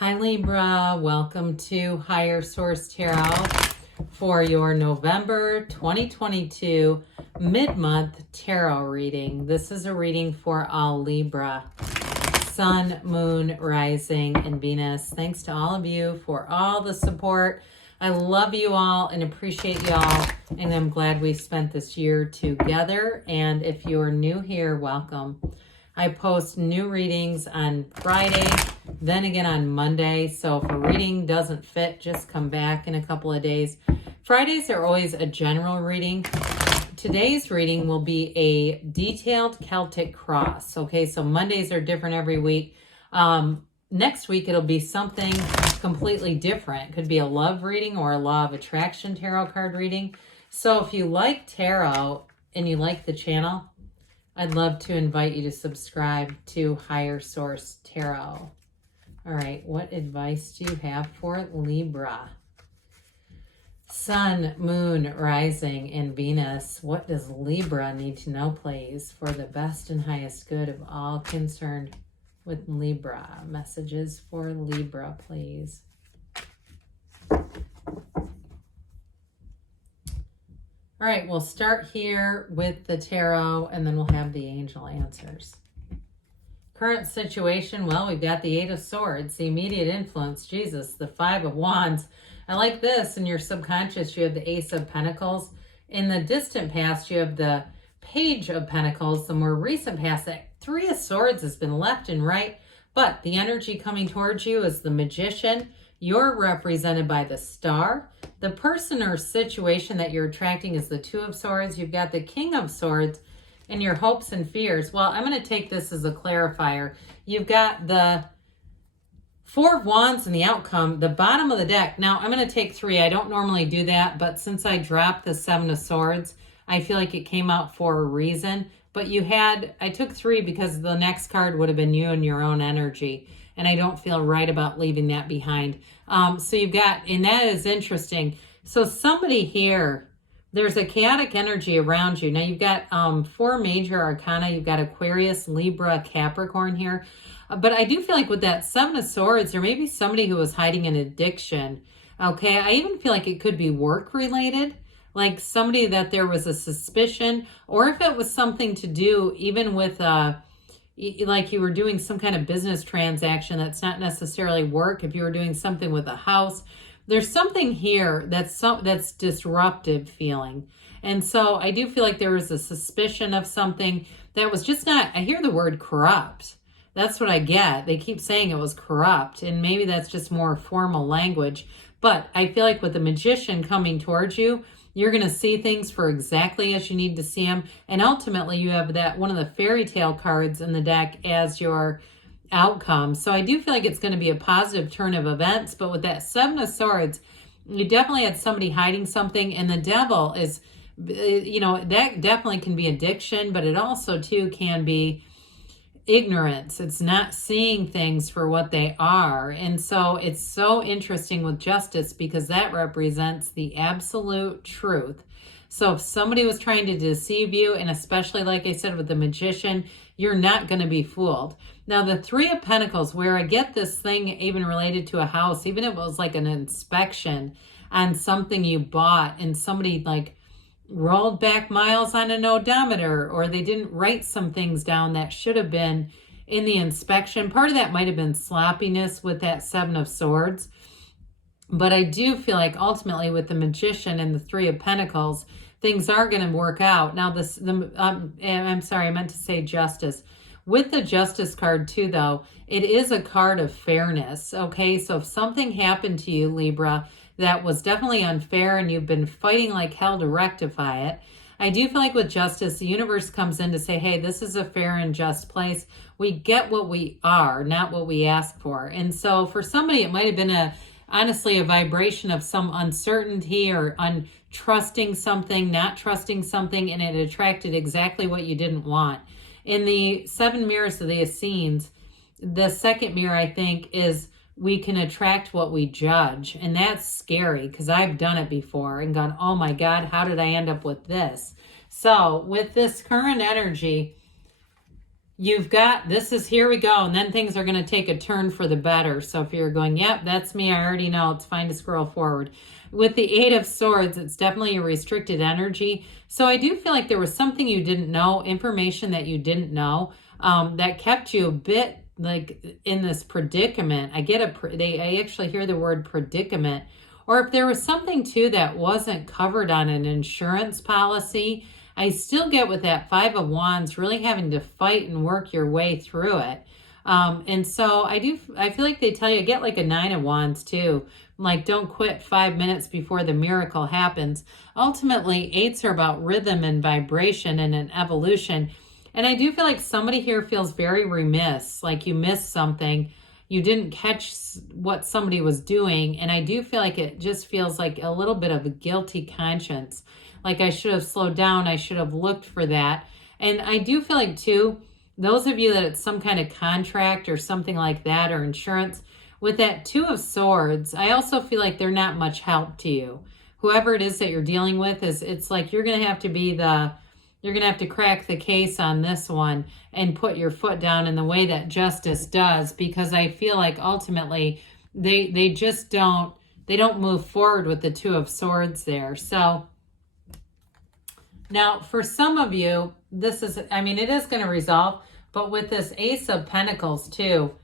Hi Libra, welcome to Higher Source Tarot for your November 2022 mid-month tarot reading. This is a reading for all Libra, Sun, Moon, Rising, and Venus. Thanks to all of you for all the support. I love you all and appreciate y'all, and I'm glad we spent this year together. And if you're new here, welcome. I post new readings on Friday, then again on Monday. So if a reading doesn't fit, just come back in a couple of days. Fridays are always a general reading. Today's reading will be a detailed Celtic cross. Okay, so Mondays are different every week. Next week, it'll be something completely different. It could be a love reading or a law of attraction tarot card reading. So if you like tarot and you like the channel, I'd love to invite you to subscribe to Higher Source Tarot. All right, what advice do you have for Libra? Sun, Moon, Rising, and Venus. What does Libra need to know, please, for the best and highest good of all concerned with Libra? Messages for Libra, please. All right, we'll start here with the tarot, and then we'll have the angel answers. Current situation, well, we've got the Eight of Swords, the immediate influence, Jesus, the Five of Wands. I like this. In your subconscious, you have the Ace of Pentacles. In the distant past, you have the Page of Pentacles. The more recent past, that Three of Swords has been left and right, but the energy coming towards you is the Magician. You're represented by the Star. The person or situation that you're attracting is the Two of Swords. You've got the King of Swords and your hopes and fears. Well, I'm going to take this as a clarifier. You've got the Four of Wands and the outcome, the bottom of the deck. Now, I'm going to take three. I don't normally do that, but since I dropped the Seven of Swords, I feel like it came out for a reason. But I took three because the next card would have been you and your own energy. And I don't feel right about leaving that behind. So you've got, and that is interesting. So somebody here, there's a chaotic energy around you. Now you've got four major arcana. You've got Aquarius, Libra, Capricorn here. But I do feel like with that Seven of Swords, there may be somebody who was hiding an addiction. Okay, I even feel like it could be work related. Like somebody that there was a suspicion, or if it was something to do even with like you were doing some kind of business transaction that's not necessarily work. If you were doing something with a house, there's something here that's disruptive feeling. And so I do feel like there was a suspicion of something that was just not, I hear the word corrupt. That's what I get. They keep saying it was corrupt, and maybe that's just more formal language. But I feel like with the Magician coming towards you, you're going to see things for exactly as you need to see them. And ultimately, you have that one of the fairy tale cards in the deck as your outcome. So I do feel like it's going to be a positive turn of events. But with that Seven of Swords, you definitely had somebody hiding something. And the Devil is, that definitely can be addiction. But it also, too, can be ignorance. It's not seeing things for what they are. And so it's so interesting with Justice because that represents the absolute truth. So if somebody was trying to deceive you, and especially like I said with the Magician, you're not going to be fooled. Now the Three of Pentacles, where I get this thing even related to a house, even if it was like an inspection on something you bought and somebody like rolled back miles on an odometer, or they didn't write some things down that should have been in the inspection. Part of that might have been sloppiness with that Seven of Swords. But I do feel like ultimately with the Magician and the Three of Pentacles, things are going to work out. Now I'm sorry, I meant to say Justice. With the Justice card too, though, it is a card of fairness. Okay, so if something happened to you, Libra, that was definitely unfair and you've been fighting like hell to rectify it, I do feel like with Justice, the universe comes in to say, hey, this is a fair and just place. We get what we are, not what we ask for. And so for somebody, it might have been honestly a vibration of some uncertainty or untrusting something, not trusting something, and it attracted exactly what you didn't want. In the Seven Mirrors of the Essenes, the second mirror, I think, is we can attract what we judge. And that's scary because I've done it before and gone, oh my God, how did I end up with this? So with this current energy, you've got, this is, here we go, and then things are going to take a turn for the better. So if you're going, yep, that's me, I already know, it's fine to scroll forward. With the Eight of Swords, it's definitely a restricted energy. So I do feel like there was something you didn't know, information that you didn't know, that kept you a bit like in this predicament. I actually hear the word predicament. Or if there was something too that wasn't covered on an insurance policy, I still get with that Five of Wands really having to fight and work your way through it. And so I feel like they tell you, get like a Nine of Wands too. Like, don't quit 5 minutes before the miracle happens. Ultimately, eights are about rhythm and vibration and an evolution. And I do feel like somebody here feels very remiss, like you missed something. You didn't catch what somebody was doing. And I do feel like it just feels like a little bit of a guilty conscience. Like, I should have slowed down. I should have looked for that. And I do feel like, too, those of you that it's some kind of contract or something like that, or insurance, with that Two of Swords, I also feel like they're not much help to you. Whoever it is that you're dealing with, it's like you're going to have to you're going to have to crack the case on this one and put your foot down in the way that justice does, because I feel like ultimately they just don't move forward with the Two of Swords there. So now for some of you, this is, I mean, it is going to resolve, but with this Ace of Pentacles too,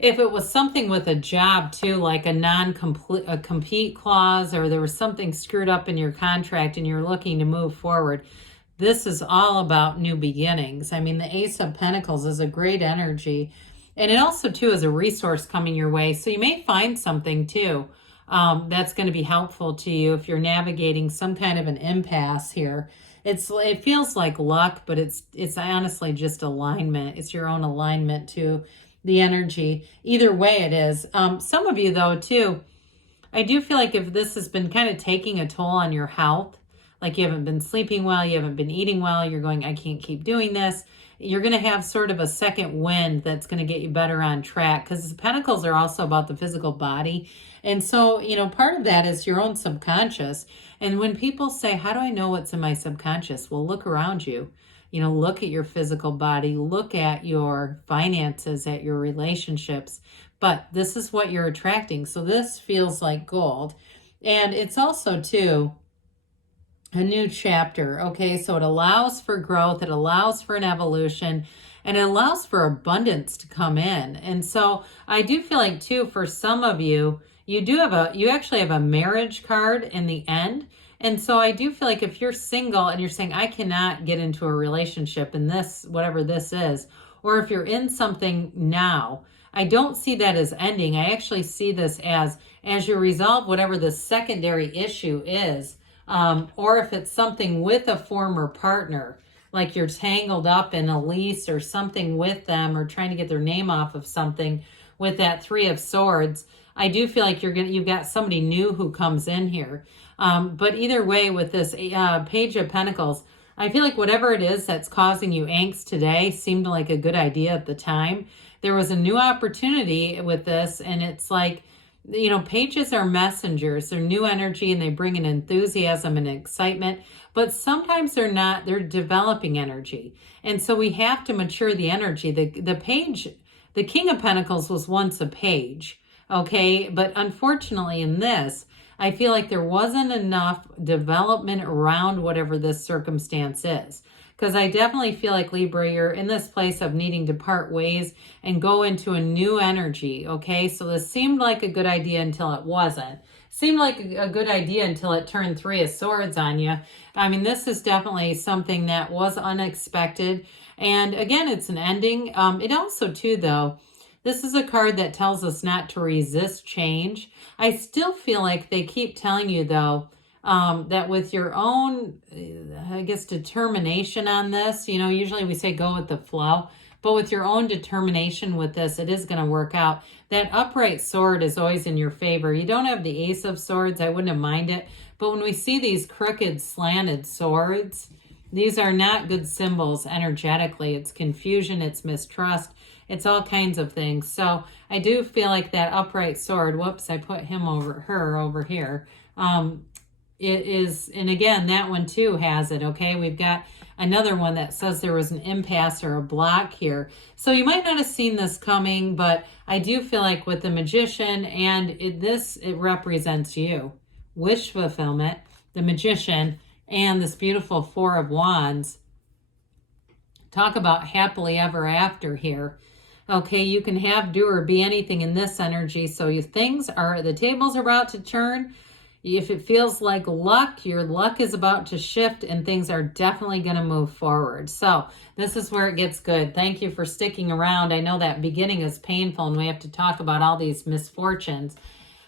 if it was something with a job too, like a compete clause, or there was something screwed up in your contract and you're looking to move forward, this is all about new beginnings. I mean, the Ace of Pentacles is a great energy. And it also too is a resource coming your way. So you may find something too that's going to be helpful to you if you're navigating some kind of an impasse here. It feels like luck, but it's honestly just alignment. It's your own alignment to the energy. Either way it is. Some of you though too, I do feel like if this has been kind of taking a toll on your health, like you haven't been sleeping well, you haven't been eating well, you're going, I can't keep doing this, you're going to have sort of a second wind that's going to get you better on track, because the Pentacles are also about the physical body. And so, you know, part of that is your own subconscious. And when people say, how do I know what's in my subconscious? Well, look around you. You know, look at your physical body, look at your finances, at your relationships. But this is what you're attracting. So this feels like gold. And it's also, too, a new chapter. Okay, so it allows for growth. It allows for an evolution. And it allows for abundance to come in. And so I do feel like, too, for some of you, you actually have a marriage card in the end. And so I do feel like if you're single and you're saying, I cannot get into a relationship in this, whatever this is, or if you're in something now, I don't see that as ending. I actually see this as you resolve whatever the secondary issue is, or if it's something with a former partner, like you're tangled up in a lease or something with them, or trying to get their name off of something with that Three of Swords. I do feel like you've got somebody new who comes in here. But either way, with this Page of Pentacles, I feel like whatever it is that's causing you angst today seemed like a good idea at the time. There was a new opportunity with this, and it's like, you know, pages are messengers. They're new energy, and they bring an enthusiasm and excitement. But sometimes they're not. They're developing energy. And so we have to mature the energy. The page, the King of Pentacles was once a page. Okay, but unfortunately in this, I feel like there wasn't enough development around whatever this circumstance is. Because I definitely feel like, Libra, you're in this place of needing to part ways and go into a new energy, okay? So this seemed like a good idea until it wasn't. Seemed like a good idea until it turned Three of Swords on you. I mean, this is definitely something that was unexpected. And again, it's an ending. It also, too, though, this is a card that tells us not to resist change. I still feel like they keep telling you, though, that with your own, I guess, determination on this, you know, usually we say go with the flow, but with your own determination with this, it is going to work out. That upright sword is always in your favor. You don't have the Ace of Swords. I wouldn't have minded. But when we see these crooked, slanted swords, these are not good symbols energetically. It's confusion. It's mistrust. It's all kinds of things. So I do feel like that upright sword, whoops, I put her over here. it is, and again, that one too has it, okay? We've got another one that says there was an impasse or a block here. So you might not have seen this coming, but I do feel like with the Magician and it represents you. Wish fulfillment, the Magician, and this beautiful Four of Wands. Talk about happily ever after here. Okay, you can have, do, or be anything in this energy. So the tables are about to turn. If it feels like luck, your luck is about to shift and things are definitely going to move forward. So this is where it gets good. Thank you for sticking around. I know that beginning is painful and we have to talk about all these misfortunes.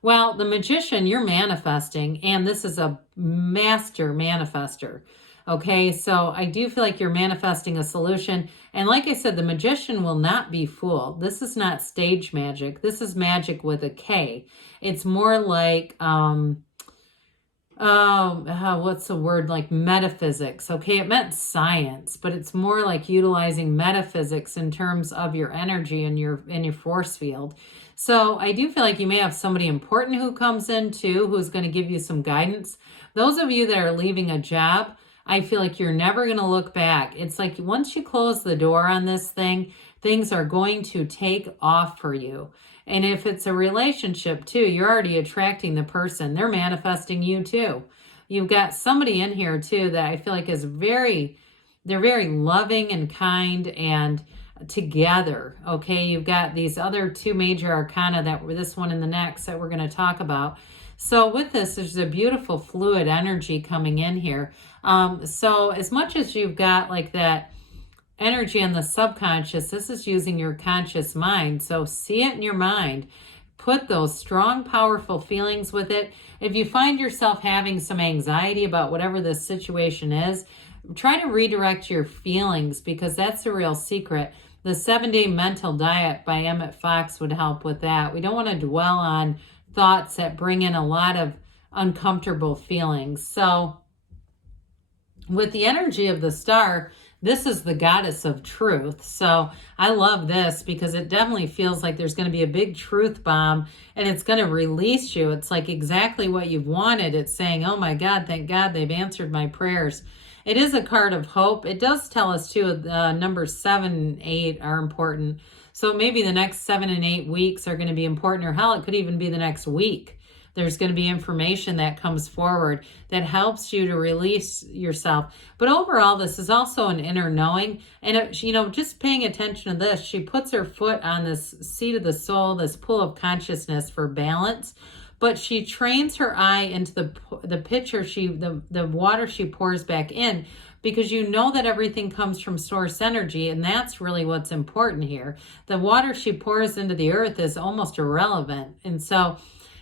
Well, the Magician, you're manifesting, and this is a master manifester. Okay, so I do feel like you're manifesting a solution. And like I said, the Magician will not be fooled. This is not stage magic. This is magic with a K. It's more like, what's the word? Like metaphysics. Okay, it meant science, but it's more like utilizing metaphysics in terms of your energy and your force field. So I do feel like you may have somebody important who comes in too, who's going to give you some guidance. Those of you that are leaving a job, I feel like you're never going to look back. It's like once you close the door on this thing, things are going to take off for you. And if it's a relationship too, you're already attracting the person. They're manifesting you too. You've got somebody in here too that I feel like is they're very loving and kind and together. Okay, you've got these other two major arcana that were this one and the next that we're going to talk about. So with this, there's a beautiful fluid energy coming in here. So as much as you've got like that energy in the subconscious, this is using your conscious mind. So see it in your mind. Put those strong, powerful feelings with it. If you find yourself having some anxiety about whatever this situation is, try to redirect your feelings, because that's the real secret. The 7-Day Mental Diet by Emmett Fox would help with that. We don't want to dwell on thoughts that bring in a lot of uncomfortable feelings. So with the energy of the star, this is the goddess of truth. So I love this because it definitely feels like there's going to be a big truth bomb and it's going to release you. It's like exactly what you've wanted. It's saying, oh my God, thank God they've answered my prayers. It is a card of hope. It does tell us too, numbers 7 and 8 are important. So maybe the next 7 and 8 weeks are going to be important, or hell, it could even be the next week. There's going to be information that comes forward that helps you to release yourself. But overall, this is also an inner knowing. And, just paying attention to this, she puts her foot on this seat of the soul, this pool of consciousness for balance. But she trains her eye into the pitcher, the water she pours back in, because you know that everything comes from source energy, and that's really what's important here. The water she pours into the earth is almost irrelevant. And so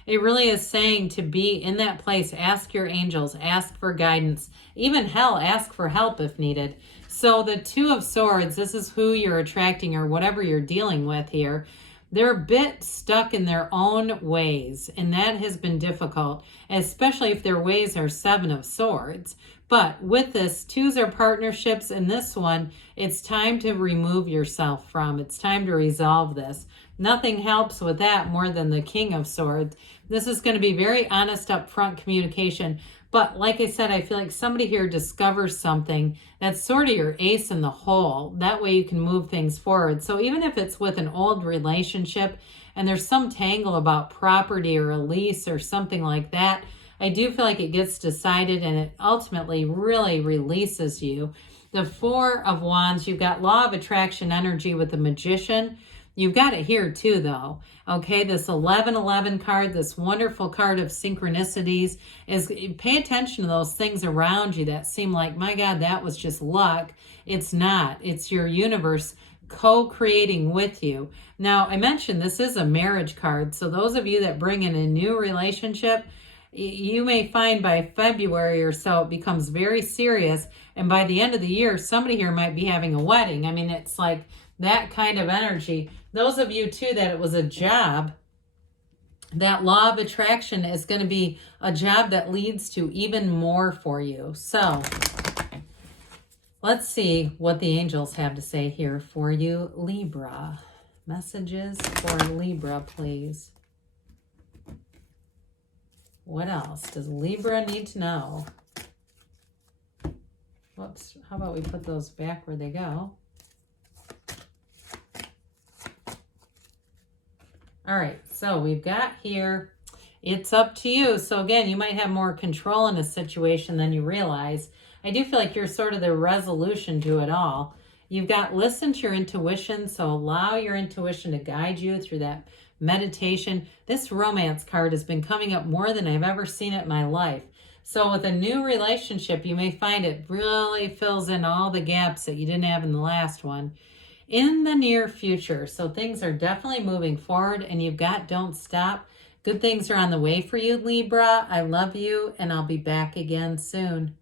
it really is saying to be in that place, ask your angels, ask for guidance, even hell, ask for help if needed. So the Two of Swords, this is who you're attracting or whatever you're dealing with here. They're a bit stuck in their own ways, and that has been difficult, especially if their ways are 7 of Swords. But with this, twos are partnerships, and this one, it's time to remove yourself from. It's time to resolve this. Nothing helps with that more than the King of Swords. This is going to be very honest, upfront communication. But like I said, I feel like somebody here discovers something that's sort of your ace in the hole. That way you can move things forward. So even if it's with an old relationship and there's some tangle about property or a lease or something like that, I do feel like it gets decided and it ultimately really releases you. The Four of Wands, you've got Law of Attraction energy with the Magician. You've got it here too, though. Okay, this 1111 card, this wonderful card of synchronicities, is pay attention to those things around you that seem like, my God, that was just luck. It's not. It's your universe co-creating with you. Now, I mentioned this is a marriage card, so those of you that bring in a new relationship, you may find by February or so it becomes very serious, and by the end of the year, somebody here might be having a wedding. I mean, it's like that kind of energy. Those of you too that it was a job, that Law of Attraction is going to be a job that leads to even more for you. So let's see what the angels have to say here for you, Libra. Messages for Libra, please. What else does Libra need to know? Whoops. How about we put those back where they go? All right. So we've got here, it's up to you. So again, you might have more control in a situation than you realize. I do feel like you're sort of the resolution to it all. You've got listen to your intuition. So allow your intuition to guide you through that meditation. This romance card has been coming up more than I've ever seen it in my life. So with a new relationship, you may find it really fills in all the gaps that you didn't have in the last one in the near future. So things are definitely moving forward, and you've got don't stop. Good things are on the way for you, Libra. I love you, and I'll be back again soon.